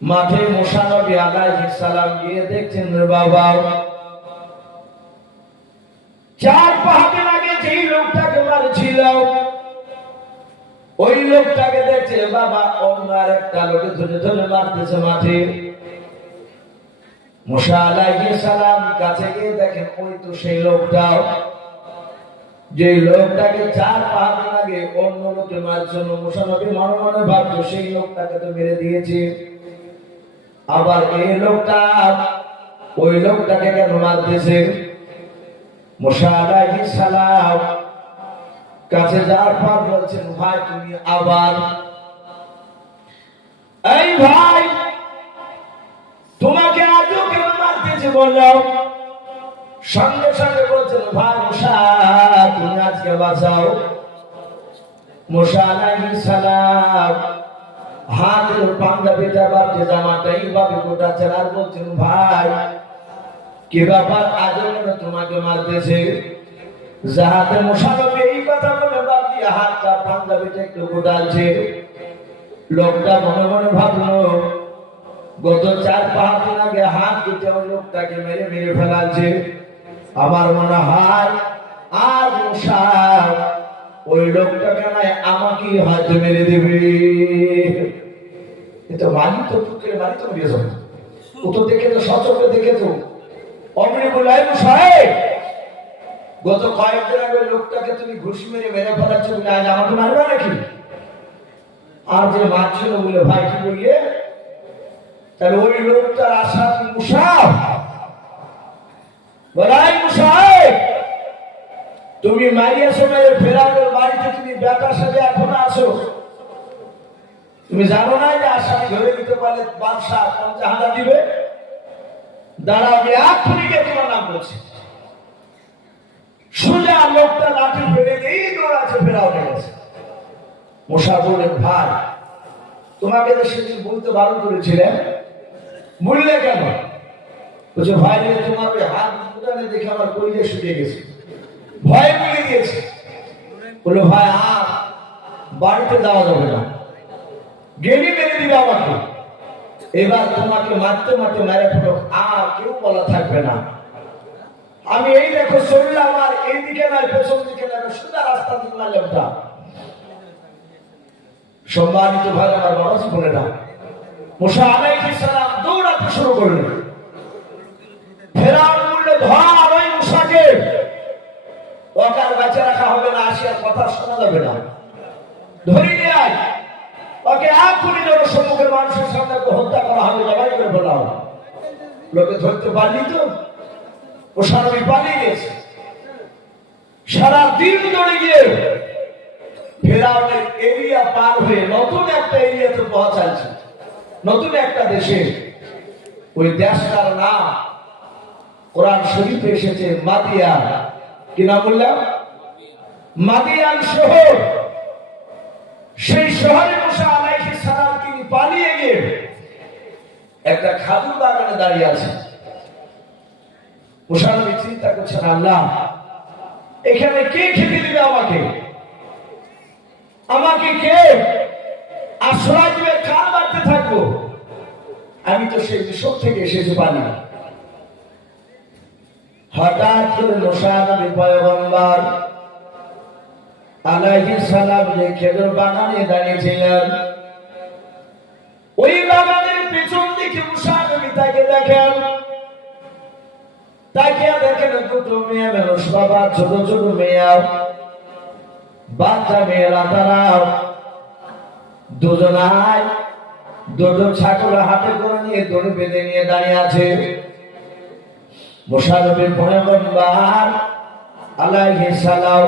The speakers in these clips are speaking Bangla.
মাঠে মোশানবী আলাইহিস সালাম গিয়ে দেখছেন রে বাবা। চার পাহাড়ে আগে যেই লোকটাকে মারছিল, ওই লোকটাকে দেখছে বাবা, অন্য আর একটা লোকে ধরে ধরে মারতেছে মাঠে। মুসা আলাইহিস সালাম কাছে গিয়ে দেখেন ওই তো সেই লোকটাও যে লোকটাকে চার পাহাড় আগে অন্য লোকে মারার জন্য নবী মনে মনে ভাবতো সেই লোকটাকে তো মেরে দিয়েছে। আবার এই লোকটা, ওই লোকটাকে কেন মারতেছে কাছে যাওয়ার পর বলছেন, ভাই, তুমি আবার এই ভাই, তোমাকে আজও কেন মারতেছে বললাম সঙ্গে সঙ্গে বলছেন, ভাই মুসা তুমি আজকে বাঁচাও। মুসা আলাইহিস সালাম হাতের পাঞ্জাবিটা বাপকে জামাটা এইভাবে গোটাচ্ছেন আর বলছেন, ভাই, কি ব্যাপার? কেন তোমাকে মারতেছে? যাহাতে মোশারফে এই কথা বলে বাদ দিয়ে হাতটা পাঞ্জাবিটা একটু গোটালছে। লোকটা মনে মনে ভাবলো, গত চার পাঁচ দিন আগে হাত দুটো লোকটাকে মেরে মেরে ফেলাচ্ছে আমার মনে হয় আর মশার ওই লোকটা নয় আমাকে হয়তো মেরে দেবে। মানি তো টুকরে মানি তো মেরে যাবে ও তো দেখে তো। সচকে দেখে তো সাহেব, গত কয়েকদিন আগে লোকটাকে তুমি ঘুষি মেরে মেরে ফেলাচ্ছ বলে আজ আমাকে মারবে নাকি? আর যে মারছিল বলে ভাই কি বলিয়ে তাহলে ওই লোকটার আশা মুসাফ। বলাই মুসাহেব তুমি মারিয়া সময় ফেরানোর বাড়িতে তুমি বেটার সাথে এখন আসো তুমি জানো না যে আসামি ধরে দিতে পারলে বাদশাহ পঞ্চাশ দিবে? দাঁড়াও, আমি এক্ষুনি গিয়ে তোমার নাম বলছি। সোজা লোকটা লাঠি ফেলে এই দৌড়াচ্ছে ফেরাও গেছে। মশা বললেন ভাই, তোমাকে তো সেদিন বলতে বারণ করেছিলেন বললে কেন? বলছে, ভাই, তোমার ওই হাত দেখে আমার কলিজে শুকিয়ে গেছে। ভয় মিলে গিয়েছে। বলল ভাই, আর বাড়িতে যাওয়া যাবে না। গেলি মেরে দিবে আমাকে। এবার তোমাকে মারতে মারতে মেরে ফেলো। আর কেউ বলা থাকবে না। আমি এই দেখো, শরীর আমার এই দিকে নয়, পেছন দিকে নয় সোজা রাস্তা দিকে মারলাম তা সম্মানিত ভাই, আমার বড় জীবনেরা মুসা আলাইহিস সালাম দৌড়াতে শুরু করলেন ফেরাউন বললে ধর ওই মুসাকে ওকে আর বেঁচে রাখা হবে না আসিয়ার কথা শোনা যাবে না। ধরে নিয়ে ওকে এখনই যেন সম্মুখের মানুষের সামনে হত্যা করা হবে, জবাই করে ফেলা হবে। লোকে ধরতে পারলি তো? ও সারাবি পালিয়ে গেছে। সারা দিন ধরে গিয়ে ফেরাউনের এরিয়া পার হয়ে নতুন একটা এরিয়াতে পৌঁছাচ্ছে নতুন একটা দেশে। ওই দেশটার নাম কোরআন শরীফে এসেছে মাদিয়ান কি নাম বললাম? মাদিয়ান শহর। সেই শহরে মুসা আলাইহিস সালাম তিনি পালিয়ে গিয়ে একটা খাজুর বাগানে দাঁড়িয়ে আছে। মুসা নবী চিন্তা করছেন, আল্লাহ, এখানে কে খেতে দিবে আমাকে? আমাকে কে আশ্রয় দিবে? কার বাড়তে থাকব? আমি তো সেই দেশ থেকে এসেছি পানি। হঠাৎ করে মোশানবী পয়গম্বর আলাইহিস সালাম যে খেজুর বাগানে দাঁড়িয়েছিলেন, ওই বাগানের পেছন দিকে মুসানবী তাকে দেখেন। তাকে দেখেন দুটো মেয়ে মানুষ, বাবা, ছোট ছোট মেয়ে, বাচ্চা মেয়েরা তারাও দুজনায় দুটো ছাগল হাতে করে নিয়ে দড়ি বেঁধে নিয়ে দাঁড়িয়ে আছে। মোশারফের পয়গম্বর আলাইহিস সালাম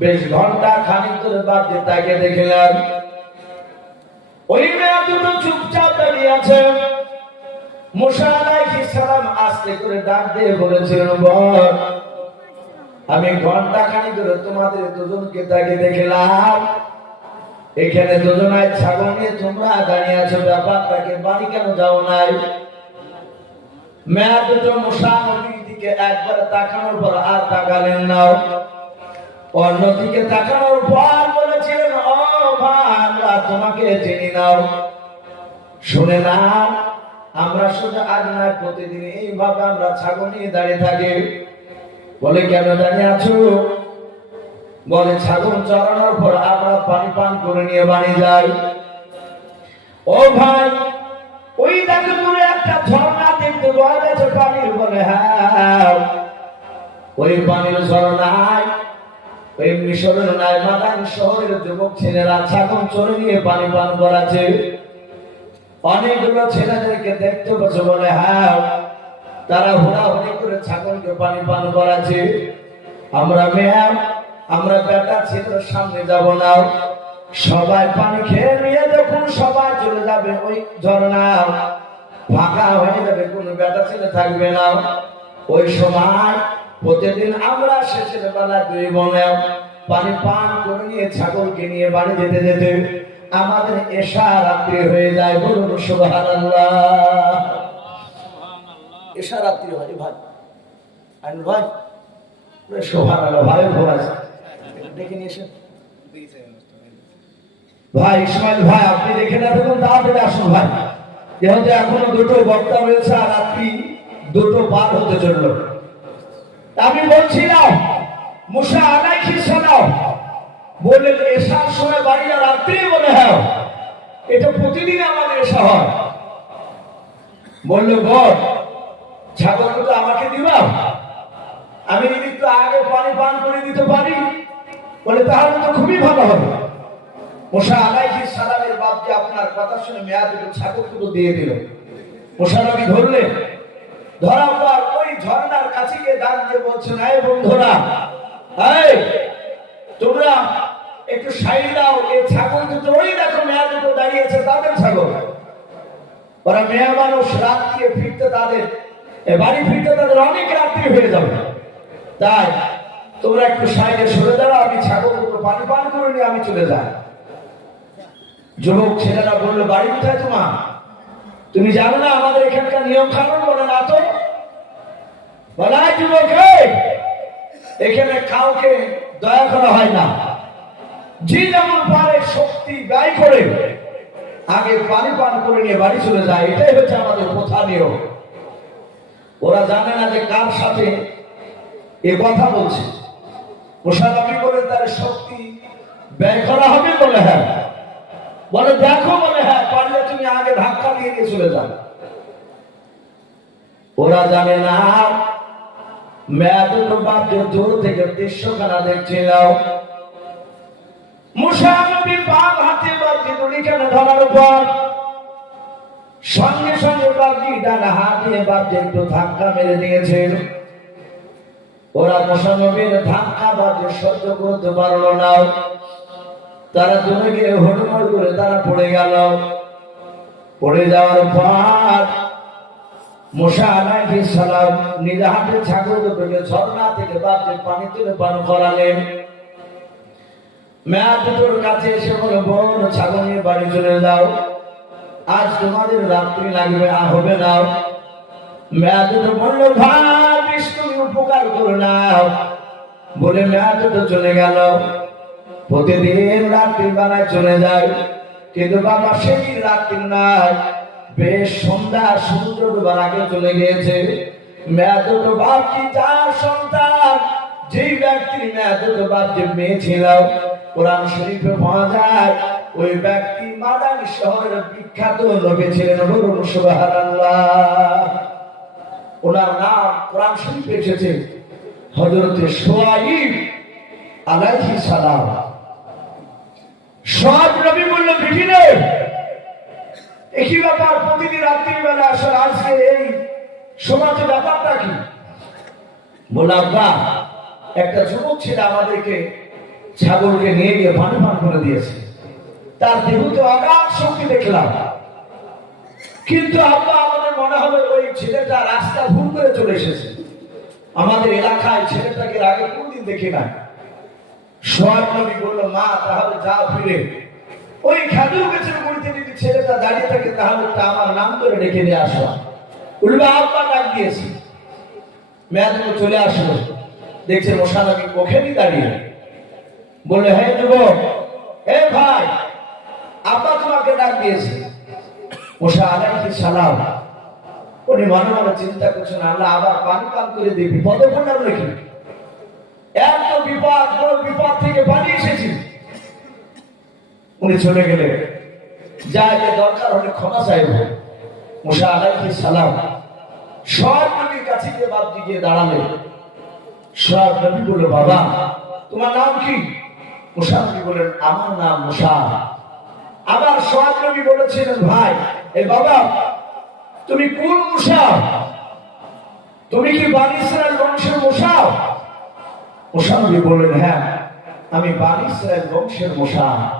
বেশ ঘণ্টা খানিক ধরে বাদে তাকে দেখলাম ওই মেয়ে দুটো চুপচাপ দাঁড়িয়ে আছে। মুসা আলাইহিস সালাম আস্তে করে ডাক দিয়ে বলেছিলেন, বল, আমি ঘণ্টা খানিক ধরে তোমাদের দুজনকে তাকে দেখলাম। এখানে দুজনায় ছাগল নিয়ে তোমরা দাঁড়িয়ে আছো, ব্যাপারটাকে বাড়ি কেন যাও নাই? মেয়া দুটো দিকে একবার তাকানোর পর আর তাকালেন নাও অন্যদিকে তাকানোর পর বলেছিলেন, ও আমরা তোমাকে চিনি নাও শুনে না আমরা শুধু আজ না, প্রতিদিন এইভাবে আমরা ছাগল নিয়ে দাঁড়িয়ে থাকি। বলে, কেন দাঁড়িয়ে আছো? বলে, ছাগল চড়ানোর পর আমরা পানি পান করে নিয়ে বাড়ি যাই। ও ভাই, ওই দেখো একটা ঝর্ণা পাওয়া যাচ্ছে পানির বলে হ্যাঁ। ওই পানির ঝর্ণায় ওই মিশরের নাই, মাদান শহরের যুবক ছেলেরা ছাগল চড়ে নিয়ে পানি পান করাছে অনেকগুলো ছেলেদেরকে দেখতে পাচ্ছে বলে হ্যাঁ। তারা হুড়াহুড়ি করে ছাগলকে পানি পান করাছে আমরা ম্যাম আমরা বেটা ছেলের সামনে যাব না। সবাই পানি খেয়ে নিয়ে যখন সবাই চলে যাবে, ওই ঝর্ণা। ফাঁকা হয়ে যাবে কোনো বেটা ছেলে থাকবে না। ওই সময় প্রতিদিন আমরা শেষের বেলা দুই বোনে পানি পান করে নিয়ে ছাগলকে নিয়ে বাড়ি যেতে যেতে আমাদের এশা রাত্রি হয়ে যায়। বলুন সুবহানাল্লাহ। এশা রাত্রি হয় ভাই। আইনুল ভাই? সুবহানাল্লাহ ভাই ভোর আছে। দেখে নিয়ে এসে। ভাই ইসমাইল ভাই আপনি দেখে না দেখুন তাড়াতাড়ি আসুন ভাই। যেহেতু এখনও দুটো বক্তা রয়েছে আর রাত্রি দুটো পার হতে চলল। আমি বলছিলাম মুসা আলাইহি সালাম বললেন এসার সময় বাড়ি আর রাত্রি মনে হয়। এটা প্রতিদিন আমাদের এসা হয়। বলল বল ছাগলকে তো আমাকে দিবা। আমি যদি একটু আগে পানি পান করে দিতে পারি, বলে তাহলে তো খুবই ভালো হবে। মোশা আলাইহি সালামের বাপ যে আপনার কথা শুনে মেয়াদ ছাগল দুটো দিয়ে দিল। মোশা নবী ধরলেন। ধরার পর ওই ঝর্ণার কাছে গিয়ে দান দিয়ে বলছেন এই বন্ধুরা এই তোমরা একটু সাইড দাও, এই ছাগল দুটো ওই দেখো মেয়া দুটো দাঁড়িয়েছে, তাদের ছাগল। ওরা মেয়া মানুষ রাত দিয়ে ফিরতে তাদের, এ বাড়ি ফিরতে তাদের অনেক রাত্রি হয়ে যাবে। তাই তোমরা একটু সাইডে সরে দাঁড়াও, আমি ছাগল দুটো পানি পান করে নিয়ে আমি চলে যাই। যুবক ছেলেরা বলল, বাড়ি কোথায় তোমার? তুমি জানো না, আমাদের এখানকার নিয়ম কানুন বলে না তো? বলাই যুবক এখানে কাউকে দয়া করা হয় না। যে যেমন পারে শক্তি ব্যয় করে আগে পানি পান করে নিয়ে বাড়ি চলে যায়। এটাই হচ্ছে আমাদের প্রথা নিয়ম। ওরা জানে না যে কার সাথে এ কথা বলছে। প্রসাদ মোশারফি বলে তার শক্তি ব্যয় করা হবে বলে হ্যাঁ। বলে, দেখো বলে হ্যাঁ পারলে তুমি আগে ধাক্কা দিয়ে নিয়ে চলে যাও। ওরা জানে না মেয়াদুল দূর থেকে দেখছিল। হাতে ধরার সঙ্গে সঙ্গে বাদ্যি ডানা হাত দিয়ে একটু ধাক্কা মেরে দিয়েছে ওরা মুসানবীর ধাক্কা বাদ্য সহ্য করতে পারল না। তারা জমে গিয়ে হড়মড় করে তারা পড়ে গেল। পড়ে যাওয়ার পর মোশা আলাইহিস সালাম নিজে হাতে ছাগল দুটোকে ঝর্ণা থেকে বাপে পানি তুলে পান করালেন। মেয়া দুটোর কাছে এসে বলে, বোন, ছাগল নিয়ে বাড়ি চলে যাও। আজ তোমাদের রাত্রি লাগবে, আর হবে না। মেয়া দুটো বলল, ভাই তুমি উপকার করো না বলে মেয়া দুটো চলে গেল। প্রতিদিন রাত্রি বেলায় চলে যায়। কিন্তু বাবা সেই রাত্রি নাই। বেশ সন্ধ্যা, সমুদ্র ডোবার আগে চলে গিয়েছে। মেয়াদ বাপ কি যেই যে মেয়ে কোরআন যায়, ওই ব্যক্তি শহরের বিখ্যাত নাম সোয়াইব আলাইহিস সালাম। সব নবী বলল বিঠিনে একই ব্যাপার, প্রতিদিন রাত্রিবেলা আসার আজকে এই সমাজে ব্যাপারটা কি? বললাম বা একটা যুবক ছেলে আমাদেরকে ছাগলকে নিয়ে গিয়ে পানি পান করে দিয়েছে। তার দেহতে অগাধ শক্তি দেখলাম। কিন্তু আব্বা, আমাদের মনে হবে ওই ছেলেটা রাস্তা ভুল করে চলে এসেছে। আমাদের এলাকায় ছেলেটাকে আগে কোনদিন দেখি না নবী বলল, মা যা ওই দাঁড়িয়ে তা আমার নাম করে আব্বা ডাক চলে আসলো। দেখছে মশা ওখানেই দাঁড়িয়ে। বললে, হে যুবক, হে ভাই, আব্বা তোমাকে ডাক দিয়েছে। মুসা আলাইহি সালাম। উনি মনে মনে চিন্তা করছেন, আল্লাহ আবার পানি পান করে পড়লাম নাকি? এত বিপদ বড় বিপদ থেকে পানি এসেছি। উনি চলে গেলে যা যে দরকার হলে ক্ষমা চাইব। মুসা সালাম সব নবীর কাছে গিয়ে সব নবী বলল, বাবা, তোমার নাম কি? মুসা নবী বললেন, আমার নাম মুসা। সব নবী বলেছিলেন, ভাই এই বাবা, তুমি কোন মুসা? তুমি কি বানি ইসরায়েল বংশের মুসা? মুসা বললেন হ্যাঁ আমি বানি বংশের মুসা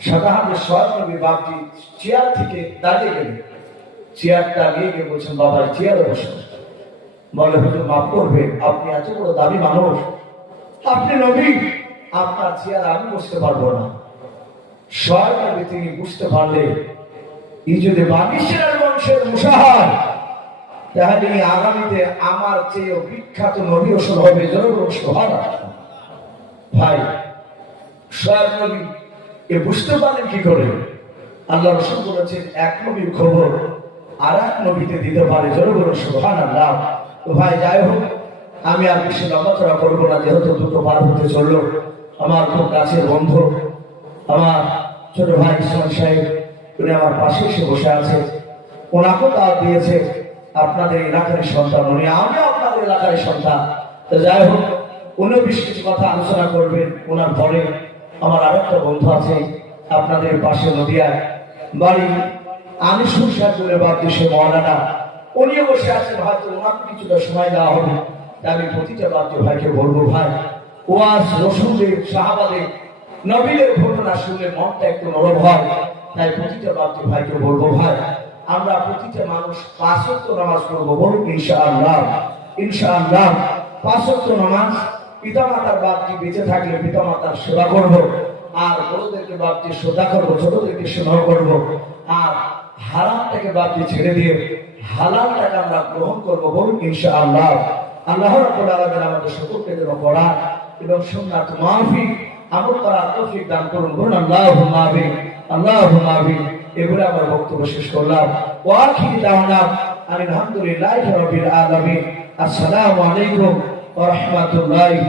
সাধারণত সব নবী বাপজি চেয়ার থেকে দাঁড়িয়ে গেলেন। চেয়ারটা নিয়ে গিয়ে বলছেন, বাবা চেয়ারে বসে। বলে, হুজুর, মাফ করবে, আপনি এত বড় দাবি মানুষ। আপনি নবী, আপনার চেয়ার আমি বসতে পারব না। সরকারে তিনি বুঝতে পারলে এই যদি বাগিসের বংশের মুসাহার তাহলে আগামীতে আমার চেয়ে বিখ্যাত নবী ওসব হবে হারা ভাই, সোয়াব নবী, এ বুঝতে পারেন কি করে? আল্লাহ রসুল বলেছেন, এক নবীর খবর আর এক নবীতে দিতে পারে জনগণ সোহান আল্লাহ ভাই, যাই হোক, আমি আর বেশি লম্বাচড়া করব না, যেহেতু দুটো পার হতে চলল। আমার খুব কাছের বন্ধু, আমার ছোট ভাই ইসলাম সাহেব, উনি আমার পাশে এসে বসে আছে। ওনাকেও দাওয়াত দিয়েছে। আপনাদের এলাকার সন্তান উনি আমি আপনাদের এলাকার সন্তান। তো যাই হোক, উনিও বেশ কিছু কথা আলোচনা করবেন। ওনার পরে আমার আরেকটা বন্ধু আছে, আপনাদের পাশে নদিয়ায়। বাড়ি আমি সুরসাদ বলে বাদ দেশে মহারানা উনিও বসে আছেন হয়তো ওনাকে কিছুটা সময় দেওয়া হবে। তাই আমি প্রতিটা বাদ্য ভাইকে বলব, ভাই, ওয়াজ রসুলের, সাহাবাদের, নবীদের ঘটনা শুনলে মনটা একটু নরম হয়। তাই প্রতিটা বাদ্য ভাইকে বলব, ভাই আমরা প্রতিটা মানুষ পাঁচত্ব নামাজ পড়ব বলুন ইনশা আল্লাহ ইনশা আল্লাহ পাঁচত্ব নামাজ পিতামাতার বাপটি বেঁচে থাকলে পিতামাতার সেবা করব, আর বড়দেরকে বাপটি শ্রদ্ধা করব, ছোটদেরকে স্নেহ করব, আর হারাম থেকে বাপটি ছেড়ে দিয়ে হালালটাকে আমরা গ্রহণ করব বলুন ইনশা আল্লাহ আল্লাহ রাব্বুল আলামিন আমাদের সকলকে যেন পড়া এবং সুন্নাত মাহফিক আমল করার তৌফিক দান করুন। বলুন আল্লাহুম্মা আমিন, আল্লাহুম্মা এগুলো আমার বক্তব্য শেষ করলাম। আলহামদুলিল্লাহ রাব্বিল আলামিন। আসসালামু আলাইকুম ওয়া রাহমাতুল্লাহি